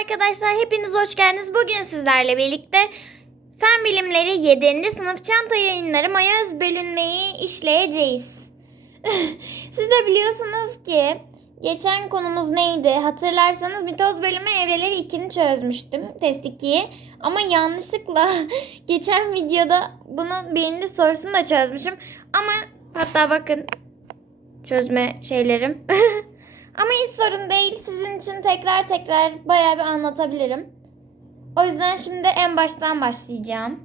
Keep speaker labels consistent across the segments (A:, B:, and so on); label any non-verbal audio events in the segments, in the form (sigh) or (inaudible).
A: arkadaşlar, hepiniz hoş geldiniz. Bugün sizlerle birlikte Fen Bilimleri 7. sınıf çanta yayınları mayoz bölünmeyi işleyeceğiz. (laughs) Siz de biliyorsunuz ki geçen konumuz neydi? Hatırlarsanız mitoz bölünme evreleri 2'ni çözmüştüm. Test 2'yi. Ama yanlışlıkla (laughs) geçen videoda bunun birinci sorusunu da çözmüşüm. Ama hatta bakın çözme şeylerim. (laughs) Ama hiç sorun değil. Sizin için tekrar tekrar bayağı bir anlatabilirim. O yüzden şimdi en baştan başlayacağım.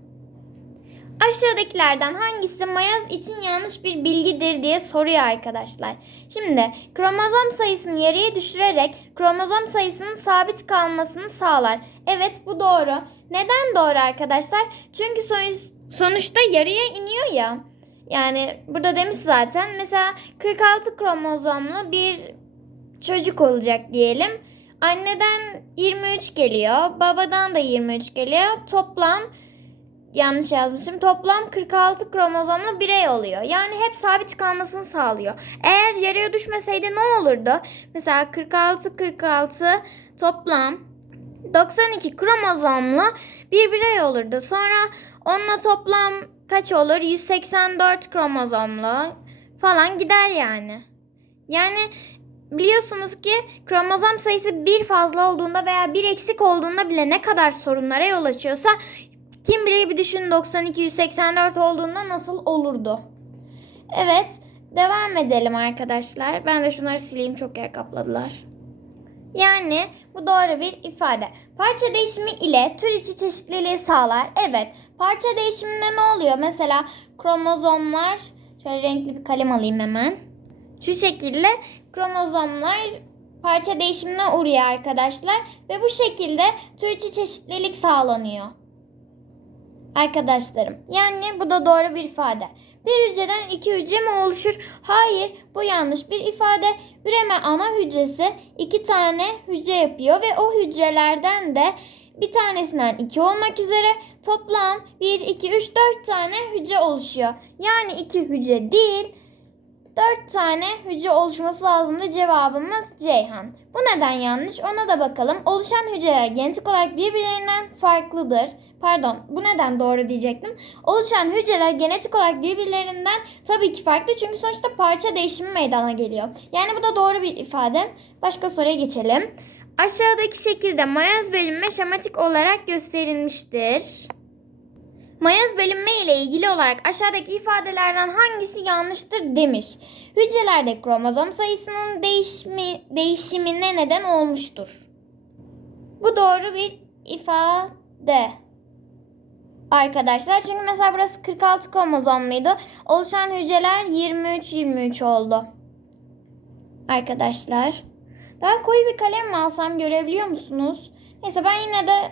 A: Aşağıdakilerden hangisi mayoz için yanlış bir bilgidir diye soruyor arkadaşlar. Şimdi kromozom sayısını yarıya düşürerek kromozom sayısının sabit kalmasını sağlar. Evet bu doğru. Neden doğru arkadaşlar? Çünkü sonuç- sonuçta yarıya iniyor ya. Yani burada demiş zaten. Mesela 46 kromozomlu bir çocuk olacak diyelim. Anneden 23 geliyor. Babadan da 23 geliyor. Toplam yanlış yazmışım. Toplam 46 kromozomlu birey oluyor. Yani hep sabit kalmasını sağlıyor. Eğer yarıya düşmeseydi ne olurdu? Mesela 46 46 toplam 92 kromozomlu bir birey olurdu. Sonra onunla toplam kaç olur? 184 kromozomlu falan gider yani. Yani biliyorsunuz ki kromozom sayısı bir fazla olduğunda veya bir eksik olduğunda bile ne kadar sorunlara yol açıyorsa kim bilir bir düşün 92 184 olduğunda nasıl olurdu. Evet, devam edelim arkadaşlar. Ben de şunları sileyim çok yer kapladılar. Yani bu doğru bir ifade. Parça değişimi ile tür içi çeşitliliği sağlar. Evet, parça değişiminde ne oluyor? Mesela kromozomlar, şöyle renkli bir kalem alayım hemen. Şu şekilde kromozomlar parça değişimine uğruyor arkadaşlar ve bu şekilde tür içi çeşitlilik sağlanıyor. Arkadaşlarım yani bu da doğru bir ifade. Bir hücreden iki hücre mi oluşur? Hayır bu yanlış bir ifade. Üreme ana hücresi iki tane hücre yapıyor ve o hücrelerden de bir tanesinden iki olmak üzere toplam 1, 2, 3, 4 tane hücre oluşuyor. Yani iki hücre değil 4 tane hücre oluşması lazımdı. Cevabımız Ceyhan. Bu neden yanlış? Ona da bakalım. Oluşan hücreler genetik olarak birbirlerinden farklıdır. Pardon, bu neden doğru diyecektim. Oluşan hücreler genetik olarak birbirlerinden tabii ki farklı çünkü sonuçta parça değişimi meydana geliyor. Yani bu da doğru bir ifade. Başka soruya geçelim. Aşağıdaki şekilde mayoz bölünme şematik olarak gösterilmiştir. Mayoz bölünme ile ilgili olarak aşağıdaki ifadelerden hangisi yanlıştır demiş. Hücrelerde kromozom sayısının değişimi, değişimine neden olmuştur. Bu doğru bir ifade. Arkadaşlar çünkü mesela burası 46 kromozomluydu. Oluşan hücreler 23 23 oldu. Arkadaşlar. Daha koyu bir kalem mi alsam görebiliyor musunuz? Neyse ben yine de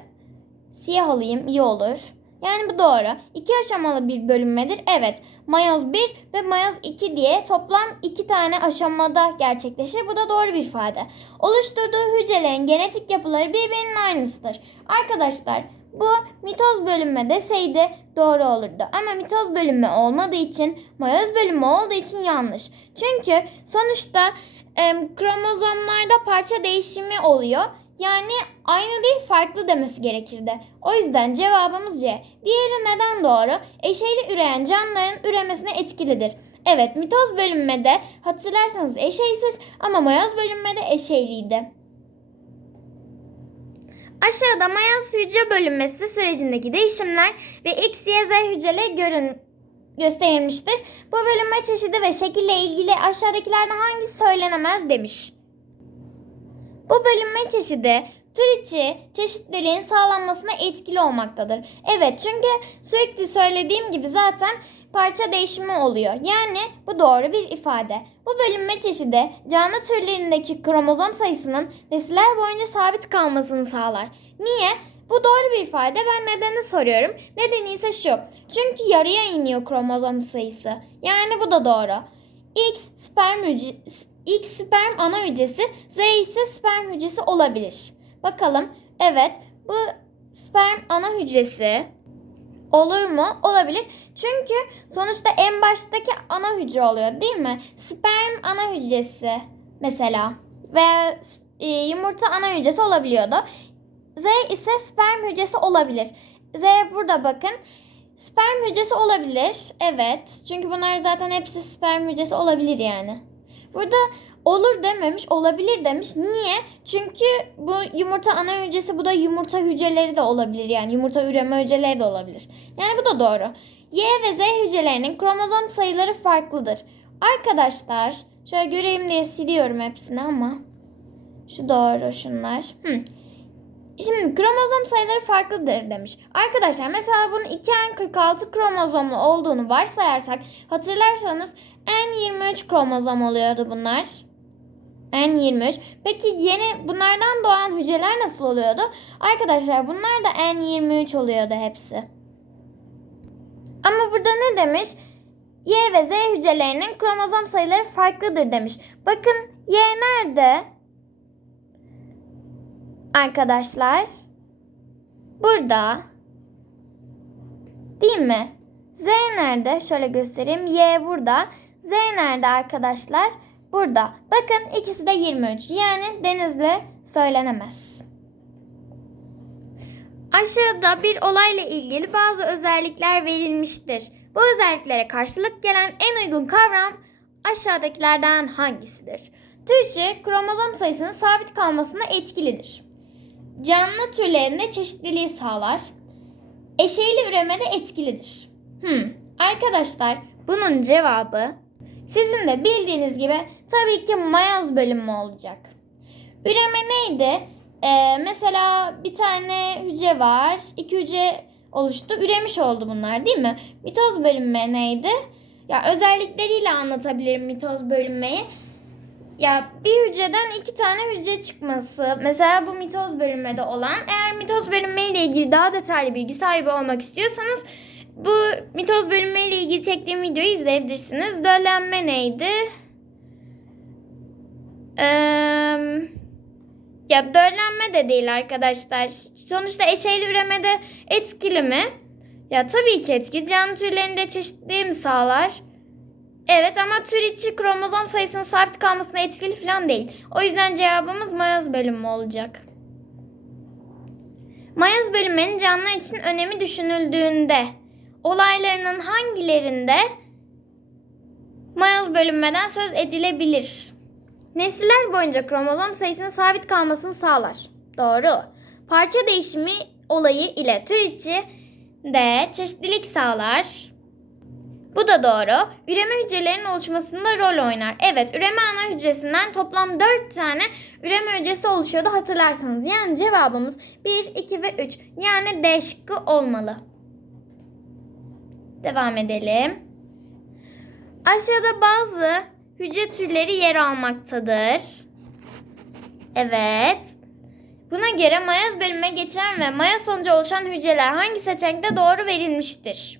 A: siyah alayım iyi olur. Yani bu doğru. İki aşamalı bir bölünmedir. Evet. Mayoz 1 ve mayoz 2 diye toplam iki tane aşamada gerçekleşir. Bu da doğru bir ifade. Oluşturduğu hücrelerin genetik yapıları birbirinin aynısıdır. Arkadaşlar bu mitoz bölünme deseydi doğru olurdu. Ama mitoz bölünme olmadığı için mayoz bölünme olduğu için yanlış. Çünkü sonuçta em, kromozomlarda parça değişimi oluyor. Yani aynı değil farklı demesi gerekirdi. O yüzden cevabımız C. Diğeri neden doğru? Eşeyli üreyen canlıların üremesine etkilidir. Evet mitoz bölünmede hatırlarsanız eşeysiz ama mayoz bölünmede eşeyliydi. Aşağıda mayoz hücre bölünmesi sürecindeki değişimler ve X, Y, Z hücreleri görün gösterilmiştir. Bu bölünme çeşidi ve şekille ilgili aşağıdakilerden hangisi söylenemez demiş. Bu bölünme çeşidi tür içi çeşitliliğin sağlanmasına etkili olmaktadır. Evet çünkü sürekli söylediğim gibi zaten parça değişimi oluyor. Yani bu doğru bir ifade. Bu bölünme çeşidi canlı türlerindeki kromozom sayısının nesiller boyunca sabit kalmasını sağlar. Niye? Bu doğru bir ifade. Ben nedeni soruyorum. Nedeni ise şu. Çünkü yarıya iniyor kromozom sayısı. Yani bu da doğru. X sperm hücresi X sperm ana hücresi, Z ise sperm hücresi olabilir. Bakalım. Evet, bu sperm ana hücresi olur mu? Olabilir. Çünkü sonuçta en baştaki ana hücre oluyor değil mi? Sperm ana hücresi mesela ve e, yumurta ana hücresi olabiliyordu. Z ise sperm hücresi olabilir. Z burada bakın. Sperm hücresi olabilir. Evet. Çünkü bunlar zaten hepsi sperm hücresi olabilir yani. Burada olur dememiş, olabilir demiş. Niye? Çünkü bu yumurta ana hücresi, bu da yumurta hücreleri de olabilir. Yani yumurta üreme hücreleri de olabilir. Yani bu da doğru. Y ve Z hücrelerinin kromozom sayıları farklıdır. Arkadaşlar, şöyle göreyim diye siliyorum hepsini ama şu doğru şunlar. Hı. Şimdi kromozom sayıları farklıdır demiş. Arkadaşlar mesela bunun 2N46 kromozomlu olduğunu varsayarsak hatırlarsanız N23 kromozom oluyordu bunlar. N23. Peki yeni bunlardan doğan hücreler nasıl oluyordu? Arkadaşlar bunlar da N23 oluyordu hepsi. Ama burada ne demiş? Y ve Z hücrelerinin kromozom sayıları farklıdır demiş. Bakın Y nerede? Arkadaşlar. Burada. Değil mi? Z nerede? Şöyle göstereyim. Y burada. Z nerede arkadaşlar? Burada. Bakın ikisi de 23. Yani denizle söylenemez. Aşağıda bir olayla ilgili bazı özellikler verilmiştir. Bu özelliklere karşılık gelen en uygun kavram aşağıdakilerden hangisidir? Türkçe kromozom sayısının sabit kalmasına etkilidir. Canlı türlerinde çeşitliliği sağlar. Eşeyli üremede etkilidir. Hmm, arkadaşlar bunun cevabı sizin de bildiğiniz gibi tabii ki mayoz bölünme olacak. Üreme neydi? Ee, mesela bir tane hücre var. iki hücre oluştu. Üremiş oldu bunlar değil mi? Mitoz bölünme neydi? Ya özellikleriyle anlatabilirim mitoz bölünmeyi. Ya bir hücreden iki tane hücre çıkması. Mesela bu mitoz bölünmede olan. Eğer mitoz bölünme ile ilgili daha detaylı bilgi sahibi olmak istiyorsanız bu mitoz bölünme ile ilgili çektiğim videoyu izleyebilirsiniz. Döllenme neydi? Ee, ya döllenme de değil arkadaşlar. Sonuçta eşeyli üremede etkili mi? Ya tabii ki etkili. Canlı türlerinde çeşitliliği mi sağlar? Evet ama tür içi kromozom sayısının sabit kalmasına etkili falan değil. O yüzden cevabımız mayoz bölünme olacak. Mayoz bölünmenin canlılar için önemi düşünüldüğünde olaylarının hangilerinde mayoz bölünmeden söz edilebilir? Nesiller boyunca kromozom sayısının sabit kalmasını sağlar. Doğru. Parça değişimi olayı ile tür içi de çeşitlilik sağlar. Bu da doğru. Üreme hücrelerinin oluşmasında rol oynar. Evet, üreme ana hücresinden toplam 4 tane üreme hücresi oluşuyordu hatırlarsanız. Yani cevabımız 1, 2 ve 3. Yani D şıkkı olmalı. Devam edelim. Aşağıda bazı hücre türleri yer almaktadır. Evet. Buna göre mayoz bölüme geçen ve mayoz sonucu oluşan hücreler hangi seçenekte doğru verilmiştir?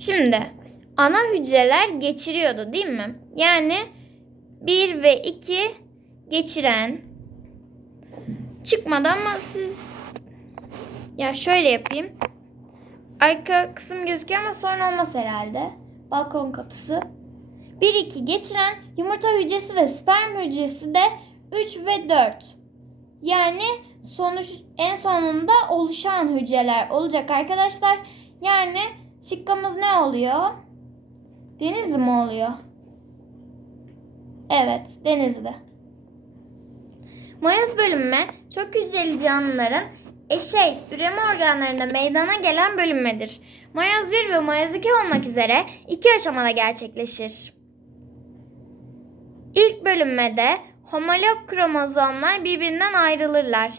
A: Şimdi ana hücreler geçiriyordu değil mi? Yani 1 ve 2 geçiren çıkmadı ama siz ya şöyle yapayım. Arka kısım gözüküyor ama sorun olmaz herhalde. Balkon kapısı. 1 2 geçiren yumurta hücresi ve sperm hücresi de 3 ve 4. Yani sonuç en sonunda oluşan hücreler olacak arkadaşlar. Yani Şıkkımız ne oluyor? Denizli mi oluyor? Evet, Denizli. Mayoz bölünme çok hücreli canlıların eşey üreme organlarında meydana gelen bölünmedir. Mayoz 1 ve mayoz 2 olmak üzere iki aşamada gerçekleşir. İlk bölünmede homolog kromozomlar birbirinden ayrılırlar.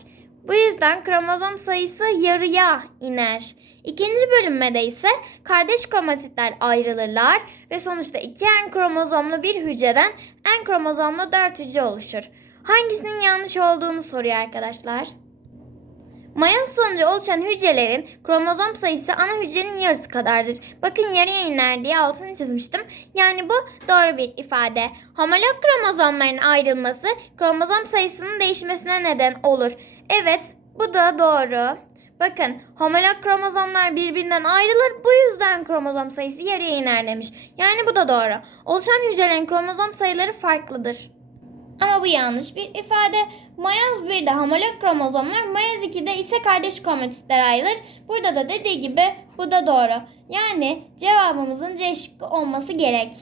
A: Bu yüzden kromozom sayısı yarıya iner. İkinci bölünmede ise kardeş kromatitler ayrılırlar ve sonuçta 2 N kromozomlu bir hücreden N kromozomlu 4 hücre oluşur. Hangisinin yanlış olduğunu soruyor arkadaşlar. Mayoz sonucu oluşan hücrelerin kromozom sayısı ana hücrenin yarısı kadardır. Bakın yarıya iner diye altını çizmiştim. Yani bu doğru bir ifade. Homolog kromozomların ayrılması kromozom sayısının değişmesine neden olur. Evet bu da doğru. Bakın homolog kromozomlar birbirinden ayrılır. Bu yüzden kromozom sayısı yarıya iner demiş. Yani bu da doğru. Oluşan hücrelerin kromozom sayıları farklıdır. Ama bu yanlış bir ifade. Mayoz 1'de homolog kromozomlar, mayoz 2'de ise kardeş kromatitler ayrılır. Burada da dediği gibi bu da doğru. Yani cevabımızın C şıkkı olması gerek.